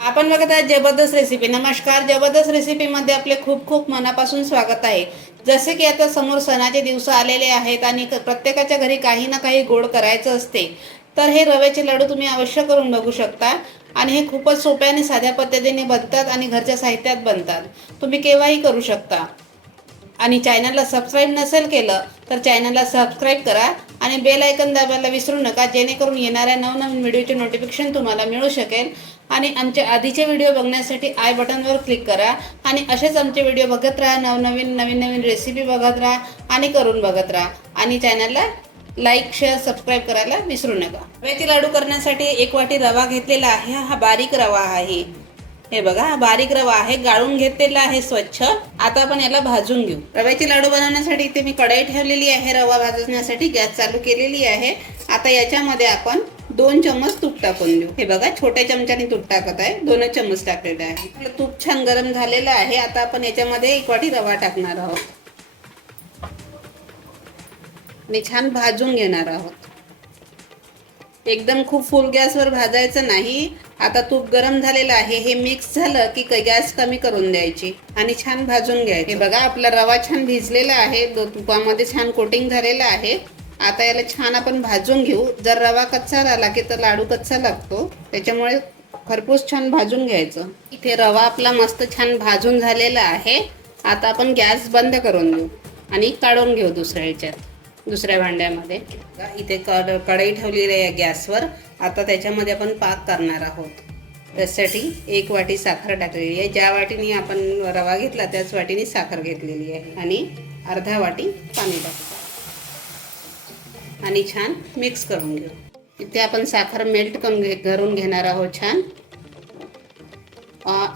आपण बघत आहे जबरदस्त रेसिपी नमस्कार जबरदस्त रेसिपीमध्ये आपले खूप खूप मनापासून स्वागत आहे. जसे की आता समोर सणाचे दिवस आलेले आहेत आणि क- प्रत्येकाच्या घरी काही ना काही गोड करायचं असते. तर हे रव्याचे लाडू तुम्ही अवश्य करून बघू शकता. आणि हे खूपच सोप्या आणि साध्या पद्धतीने बनतात आणि घरच्या साहित्यात बनतात. तुम्ही केव्हाही करू शकता. आणि चॅनलला सबस्क्राईब नसेल केलं तर चॅनलला सबस्क्राईब करा आणि बेल आयकन दाबायला विसरू नका. जेणेकरून येणाऱ्या नवनवीन व्हिडिओचे नोटिफिकेशन तुम्हाला मिळू शकेल. आणि आमचे आधीचे व्हिडिओ बघण्यासाठी आय बटनवर क्लिक करा. आणि असेच आमचे व्हिडिओ बघत राहा नवनवीन नवीन नवीन रेसिपी बघत राहा आणि करून बघत राहा. आणि चॅनलला लाईक शेअर सबस्क्राईब करायला विसरू नका. रव्याचे लाडू करण्यासाठी एक वाटी रवा घेतलेला आहे. हा बारीक रवा आहे. हे बघा हा बारीक रवा आहे. गाळून घेतलेला आहे स्वच्छ. आता आपण याला भाजून घेऊ. रव्याचे लाडू बनवण्यासाठी इथे मी कढई ठेवलेली आहे. रवा भाजण्यासाठी गॅस चालू केलेली आहे. आता याच्यामध्ये आपण दोन चम्मच तूप टाकून देऊ. हे बघा छोट्या चमच्याने तूप टाकत आहे. दोनच चम्मच टाकलेलं आहे. आपलं तूप छान गरम झालेलं आहे. आता आपण याच्यामध्ये एक वाटी रवा टाकणार आहोत. आणि छान भाजून घेणार आहोत. एकदम खूप फुल गॅसवर भाजायचं नाही. आता तूप गरम झालेलं आहे. हे मिक्स झालं की गॅस कमी करून द्यायची आणि छान भाजून घ्यायचे. बघा आपला रवा छान भिजलेला आहे. तुपामध्ये छान कोटिंग झालेलं आहे. आता याला छान आपण भाजून घेऊ. जर रवा कच्चा राहिला की तर लाडू कच्चा लागतो. त्याच्यामुळे खरपूस छान भाजून घ्यायचं. इथे रवा आपला मस्त छान भाजून झालेला आहे. आता आपण गॅस बंद करून देऊ आणि काढून घेऊ दुसऱ्या ह्याच्यात दुसऱ्या भांड्यामध्ये. इथे कड कढई ठेवलेली आहे गॅसवर. आता त्याच्यामध्ये आपण पाक करणार आहोत. त्यासाठी एक वाटी साखर टाकलेली आहे. ज्या वाटीने आपण रवा घेतला त्याच वाटीने साखर घेतलेली आहे. आणि अर्धा वाटी पाणी टाकतो आणि छान मिक्स करून घेऊ. इथे आपण साखर मेल्ट करून घे करून घेणार आहोत छान.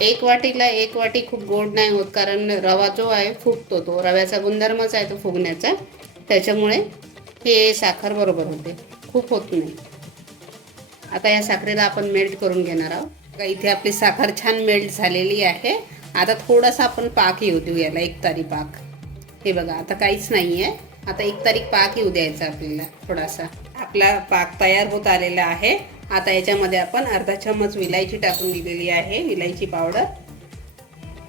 एक वाटीला एक वाटी खूप गोड नाही होत कारण रवा जो आहे फुगतो तो. रव्याचा गुणधर्मच आहे तो फुगण्याचा. त्याच्यामुळे हे साखर बरोबर होते. खूप होत नाही. आता या साखरेला आपण मेल्ट करून घेणार आहोत. इथे आपली साखर छान मेल्ट झालेली आहे. आता थोडासा आपण पाक येऊ देऊ याला एक तारी पाक. हे बघा आता काहीच नाही आहे आता एक तारीख पाक येऊ द्यायचा आपल्याला थोडासा. आपला पाक तयार होत आलेला आहे. आता याच्यामध्ये आपण अर्धा चम्मच विलायची टाकून दिलेली आहे विलायची पावडर.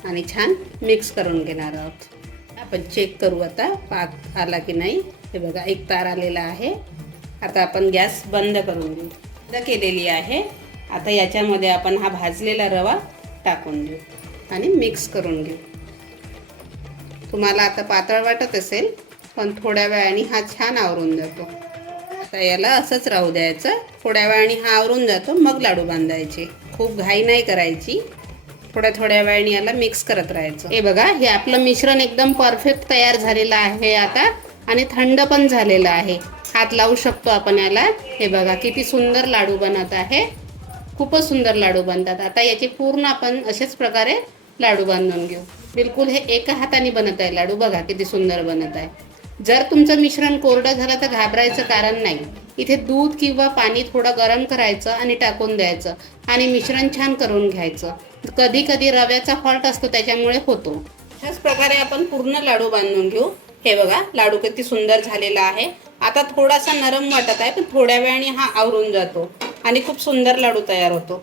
आणि छान मिक्स करून घेणार आहोत. आपण चेक करू आता पाक आला की नाही. हे बघा एक तार आलेला आहे. आता आपण गॅस बंद करून देऊ बंद केलेली आहे. आता याच्यामध्ये आपण हा भाजलेला रवा टाकून देऊ आणि मिक्स करून घेऊ. तुम्हाला आता पातळ वाटत असेल पण थोड्या वेळाने हा छान आवरून जातो. आता याला असंच राहू द्यायचं. थोड्या वेळाने हा आवरून जातो. मग लाडू बांधायचे. खूप घाई नाही करायची. थोड्या थोड्या वेळाने याला मिक्स करत राहायचं. हे बघा हे आपलं मिश्रण एकदम परफेक्ट तयार झालेलं आहे आता. आणि थंड पण झालेलं आहे. हात लावू शकतो आपण याला. हे बघा किती सुंदर लाडू बनत आहे. खूपच सुंदर लाडू बनतात. आता याचे पूर्ण आपण अशाच प्रकारे लाडू बांधून घेऊ. बिलकुल हे एका हाताने बनत आहे लाडू. बघा किती सुंदर बनत आहे. जर तुमचं मिश्रण कोरडं झालं तर घाबरायचं कारण नाही. इथे दूध किंवा पाणी थोडं गरम करायचं आणि टाकून द्यायचं आणि मिश्रण छान करून घ्यायचं. कधी कधी रव्याचा फॉल्ट असतो त्याच्यामुळे होतो. अशाच प्रकारे आपण पूर्ण लाडू बांधून घेऊ. हे बघा लाडू किती सुंदर झालेला आहे. आता थोडासा नरम वाटत आहे पण थोड्या वेळाने हा आवरून जातो आणि खूप सुंदर लाडू तयार होतो.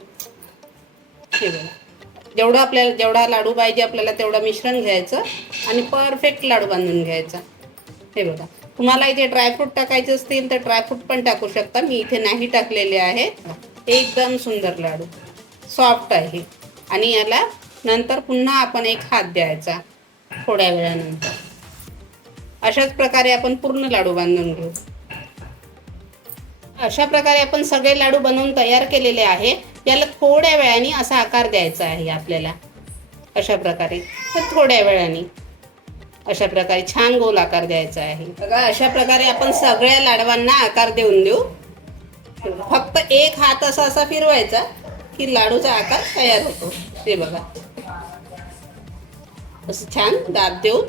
हे बघा. जेवढं आपल्याला जेवढा लाडू पाहिजे आपल्याला तेवढं मिश्रण घ्यायचं आणि परफेक्ट लाडू बांधून घ्यायचा. हे बघा. तुम्हाला इथे ड्रायफ्रूट टाकायचे असतील तर ड्रायफ्रूट पण टाकू शकता. मी इथे नाही टाकलेले आहेत एकदम सुंदर लाडू. सॉफ्ट आहे. आणि याला नंतर पुन्हा आपण एक हात द्यायचा. थोड्या वेळानंतर. अशाच प्रकारे आपण पूर्ण लाडू बांधून घेऊ. अशा प्रकारे आपण सगळे लाडू बनवून तयार केलेले आहे. याला थोड्या वेळाने असा आकार द्यायचा आहे आपल्याला. अशा प्रकारे. तर थोड्या वेळाने. अशा प्रकारे छान गोल आकार द्यायचा आहे. बघा अशा प्रकारे आपण सगळ्या लाडवांना आकार देऊन देऊ. फक्त एक हात असा असा फिरवायचा की लाडूचा आकार तयार होतो. ते बघा. असं छान दाब देऊन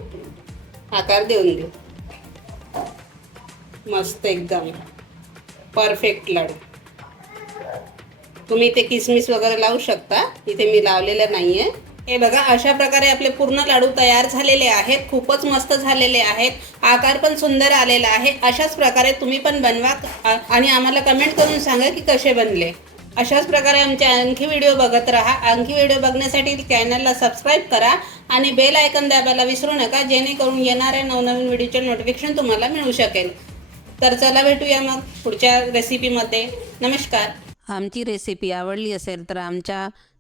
आकार देऊन देऊ. मस्त एकदम. परफेक्ट लाडू. तुम्ही इथे किसमिस वगैरे लावू शकता. इथे मी लावलेलं नाही आहे हे बघा अशा प्रकारे आपले पूर्ण लाडू तयार झालेले आहेत खूपच मस्त झालेले आहेत आकार पण सुंदर आलेला आहे. अशाच प्रकारे तुम्ही पण बनवा आणि आम्हाला कमेंट करून सांगा की कसे बनले. अशाच प्रकारे आमचे आणखी व्हिडिओ बघत राहा. आणखी व्हिडिओ बघण्यासाठी चॅनलला सबस्क्राईब करा आणि बेल आयकन दाबायला विसरू नका जेणेकरून येणाऱ्या नवनवीन व्हिडिओचे नोटिफिकेशन तुम्हाला मिळू शकेल. तर चला भेटूया मग पुढच्या रेसिपीमध्ये नमस्कार. आमची रेसिपी आवडली असेल तर आमच्या